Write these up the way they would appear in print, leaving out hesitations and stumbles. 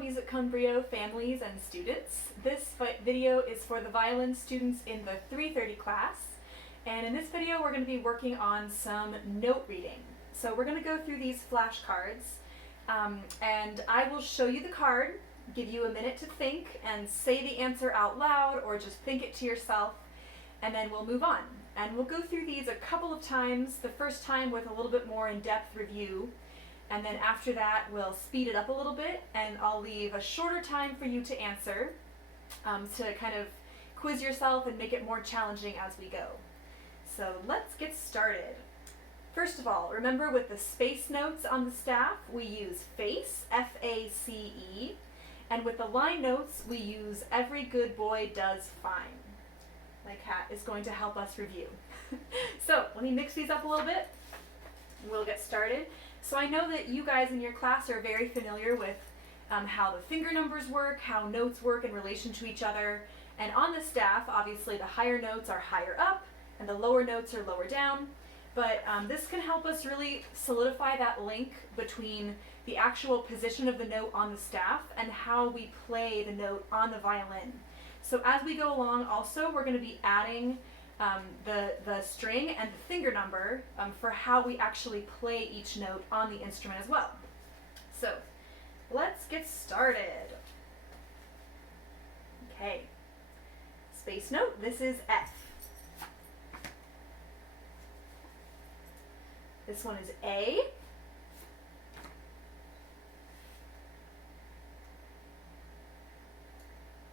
Music con brio families and students. This video is for the violin students in the 330 class, and in this video we're going to be working on some note reading. So we're going to go through these flashcards, and I will show you the card, give you a minute to think and say the answer out loud or just think it to yourself, and then we'll move on. And we'll go through these a couple of times, the first time with a little bit more in-depth review. And then after that, we'll speed it up a little bit, and I'll leave a shorter time for you to answer to kind of quiz yourself and make it more challenging as we go. So let's get started. First of all, remember with the space notes on the staff, we use FACE, F-A-C-E, and with the line notes, we use every good boy does fine. My cat is going to help us review. So let me mix these up a little bit. We'll get started. So I know that you guys in your class are very familiar with how the finger numbers work, how notes work in relation to each other. And on the staff, obviously the higher notes are higher up and the lower notes are lower down. But this can help us really solidify that link between the actual position of the note on the staff and how we play the note on the violin. So as we go along also, we're going to be adding the string and the finger number for how we actually play each note on the instrument as well. So let's get started. Okay, space note, this is F. This one is A.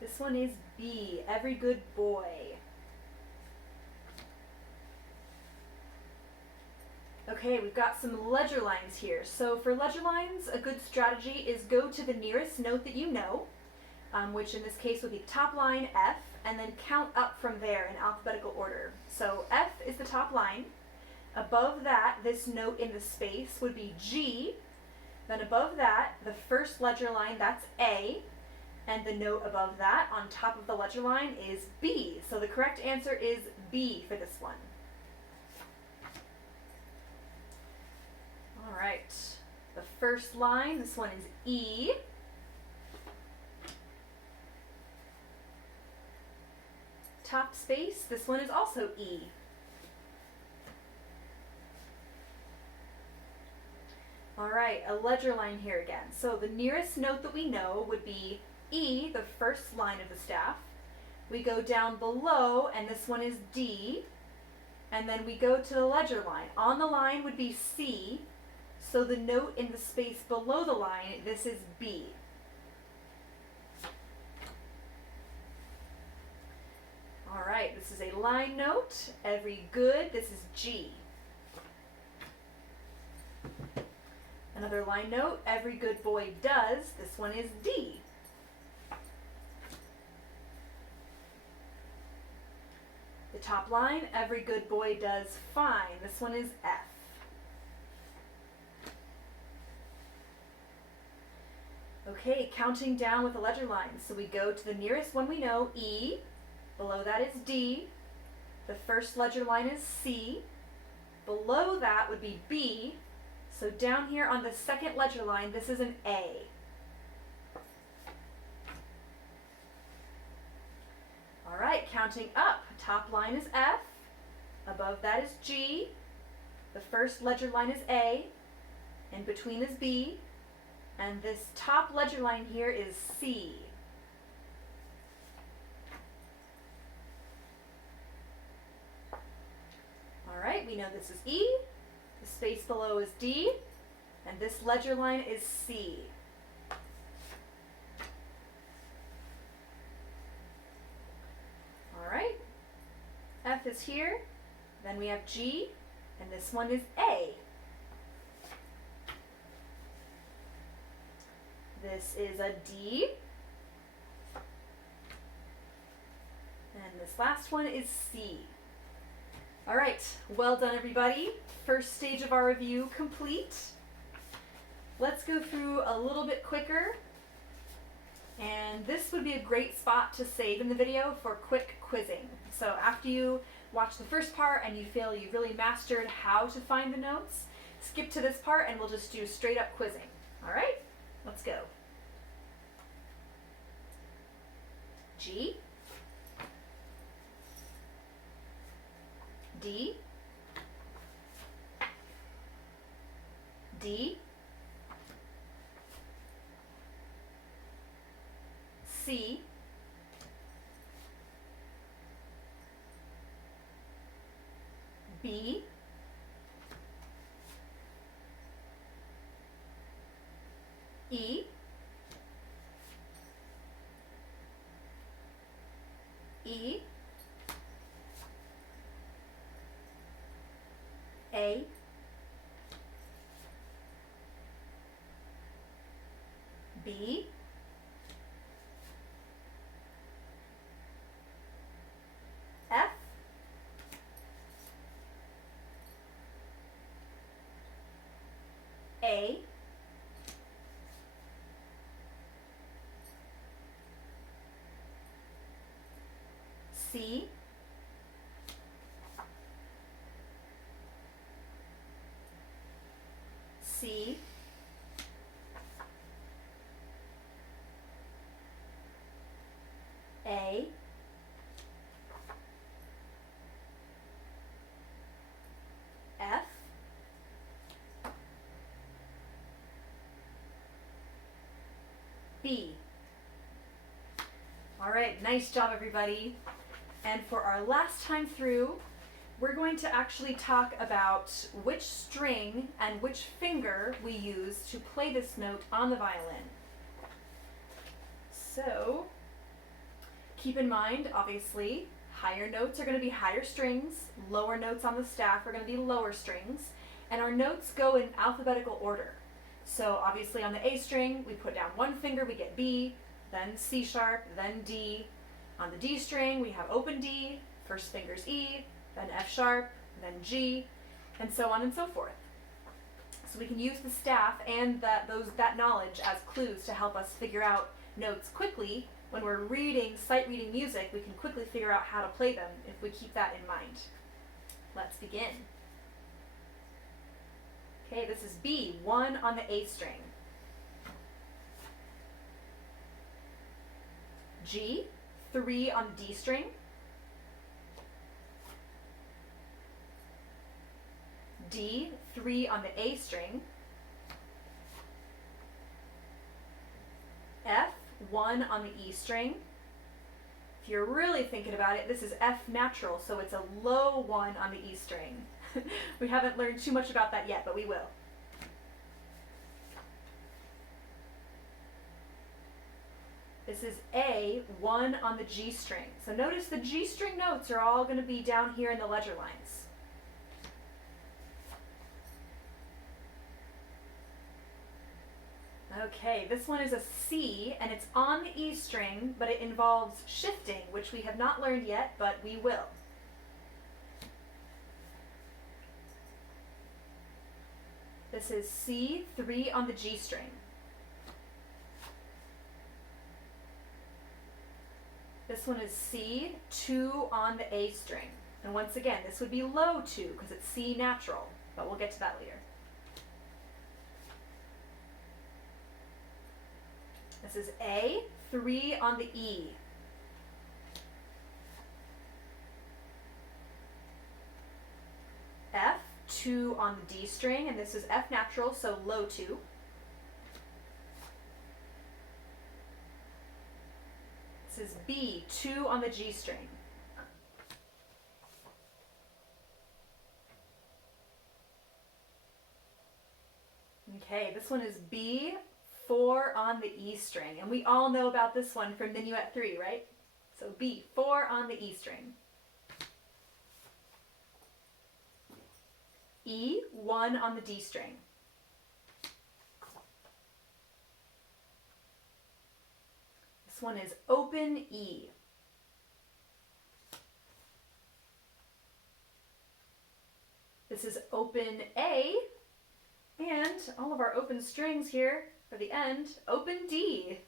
This one is B, every good boy. Okay, we've got some ledger lines here. So for ledger lines, a good strategy is go to the nearest note that you know, which in this case would be top line F, and then count up from there in alphabetical order. So F is the top line. Above that, this note in the space would be G. Then above that, the first ledger line, that's A. And the note above that on top of the ledger line is B. So the correct answer is B for this one. All right, the first line, this one is E. Top space, this one is also E. All right, a ledger line here again. So the nearest note that we know would be E, the first line of the staff. We go down below, and this one is D. And then we go to the ledger line. On the line would be C. So the note in the space below the line, this is B. All right, this is a line note. Every good, this is G. Another line note, every good boy does, this one is D. The top line, every good boy does fine, this one is F. Okay, counting down with the ledger lines. So we go to the nearest one we know, E. Below that is D. The first ledger line is C. Below that would be B. So down here on the second ledger line, this is an A. All right, counting up. Top line is F. Above that is G. The first ledger line is A. In between is B. And this top ledger line here is C. All right, we know this is E. The space below is D. And this ledger line is C. All right, F is here. Then we have G. And this one is A. This is a D. And this last one is C. All right, well done everybody. First stage of our review complete. Let's go through a little bit quicker. And this would be a great spot to save in the video for quick quizzing. So after you watch the first part and you feel you've really mastered how to find the notes, skip to this part and we'll just do straight up quizzing. All right, let's go. G, D, D, C, B, E, E, A, B, F, A, C, C, A, F, B. All right, nice job everybody. And for our last time through, we're going to actually talk about which string and which finger we use to play this note on the violin. So, keep in mind, obviously, higher notes are going to be higher strings, lower notes on the staff are going to be lower strings, and our notes go in alphabetical order. So obviously on the A string, we put down one finger, we get B, then C sharp, then D. On the D string, we have open D, first finger's E, then F sharp, then G, and so on and so forth. So we can use the staff and that knowledge as clues to help us figure out notes quickly. When we're sight reading music, we can quickly figure out how to play them if we keep that in mind. Let's begin. Okay, this is B, 1 on the A string. G, 3 on the D string. D, 3 on the A string. F, 1 on the E string. If you're really thinking about it, this is F natural, so it's a low 1 on the E string. We haven't learned too much about that yet, but we will. This is A, 1 on the G string. So notice the G string notes are all going to be down here in the ledger lines. Okay, this one is a C, and it's on the E string, but it involves shifting, which we have not learned yet, but we will. This is C, 3 on the G string. This one is C, 2 on the A string. And once again, this would be low 2 because it's C natural, but we'll get to that later. This is A, 3 on the E. F, 2 on the D string, and this is F natural, so low 2. This is B, 2 on the G string. Okay, this one is B, 4 on the E string, and we all know about this one from Minuet 3, right? So B, 4 on the E string. E, 1 on the D string. This one is open E. This is open A, and all of our open strings here for the end, open D.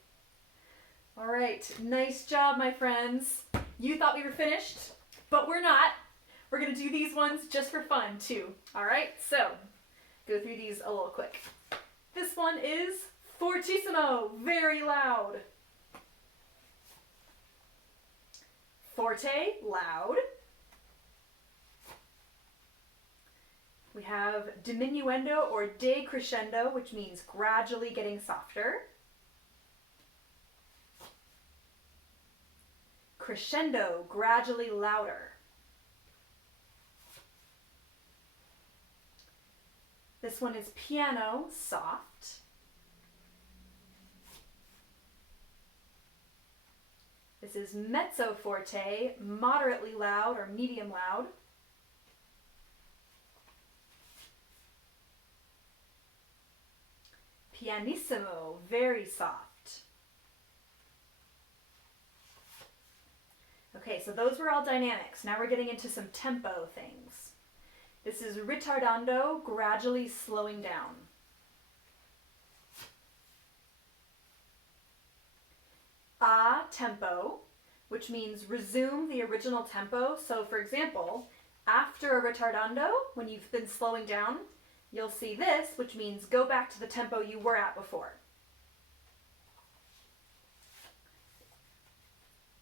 All right, nice job, my friends. You thought we were finished, but we're not. We're gonna do these ones just for fun too. All right, so go through these a little quick. This one is fortissimo, very loud. forte, loud. We have diminuendo or decrescendo, which means gradually getting softer. Crescendo, gradually louder. This one is piano, soft. This is mezzo forte, moderately loud or medium loud. Pianissimo, very soft. Okay, so those were all dynamics. Now we're getting into some tempo things. This is ritardando, gradually slowing down. A tempo, which means resume the original tempo. So for example, after a ritardando, when you've been slowing down, you'll see this, which means go back to the tempo you were at before.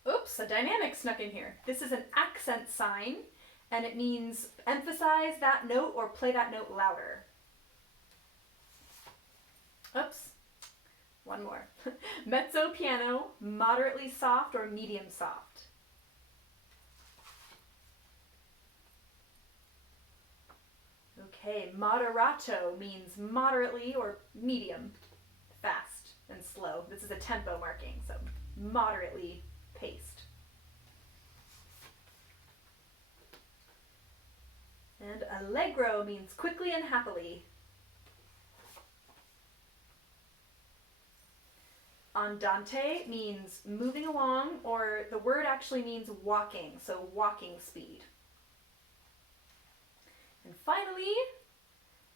Oops, a dynamic snuck in here. This is an accent sign, and it means emphasize that note or play that note louder. Oops, one more. Mezzo piano, moderately soft or medium soft. Okay, moderato means moderately or medium, fast and slow. This is a tempo marking, so moderately paced. And allegro means quickly and happily. Andante means moving along, or the word actually means walking, so walking speed. And finally,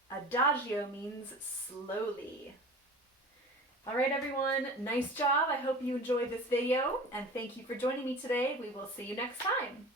adagio means slowly. All right, everyone, nice job. I hope you enjoyed this video, and thank you for joining me today. We will see you next time.